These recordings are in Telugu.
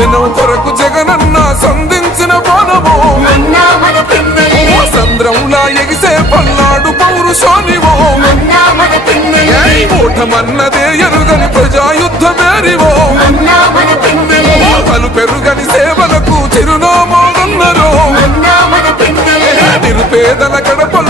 జనం కొరకు జగనన్న సంధించిన బాణము. మన సంద్రంలా ఎగిసే పల్నాడు పౌరుషానివో. ఓటమన్నదే ఎరుగని ప్రజాయుద్ధ మేరివో. మన పలు పెరుగని సేవలకు చిరునామాగన్నరో. మన నిరుపేదల గడపల్లో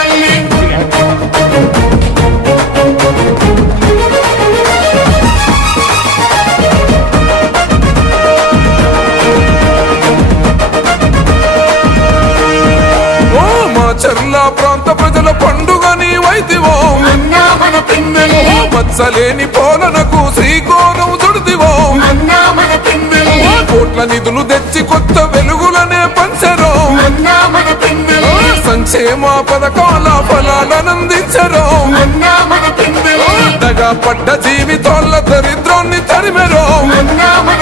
చెర్ల ప్రాంత ప్రజల పండుగ నీ వైదివో అన్న మన పిన్నెల్లి మచ్చలేని పోలనకు శ్రీకోణం చుడిదివో. మన కోట్ల నిధులు తెచ్చి కొత్త వెలుగులనే పంచరో. మన సంక్షేమ పథకాల ఫలాలనందించరో మన పిన్నెల్లి దగా పడ్డ జీవితాల దరిద్రాన్ని తరిమెరో. మన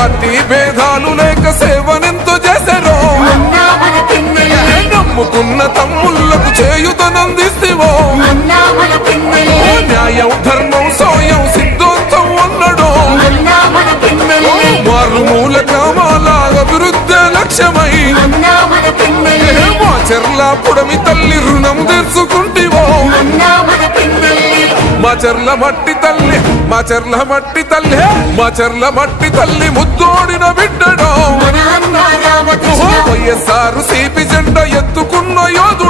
పార్టీ భేదాలు లేక సేవనెంతో చేశారో నమ్ముకున్న తమ్ముళ్ళకు చేయుతనందిస్తేవో పుడమి తల్లి రుణం తీర్చుకుంటివో. మా చెర్ల మట్టి తల్లి మా చెర్ల మట్టి తల్లి మా చెర్ల మట్టి తల్లి ముద్దోడిన బిడ్డడో. వైఎస్ఆర్ సిపి జెండ ఎత్తుకున్న యోధుడో.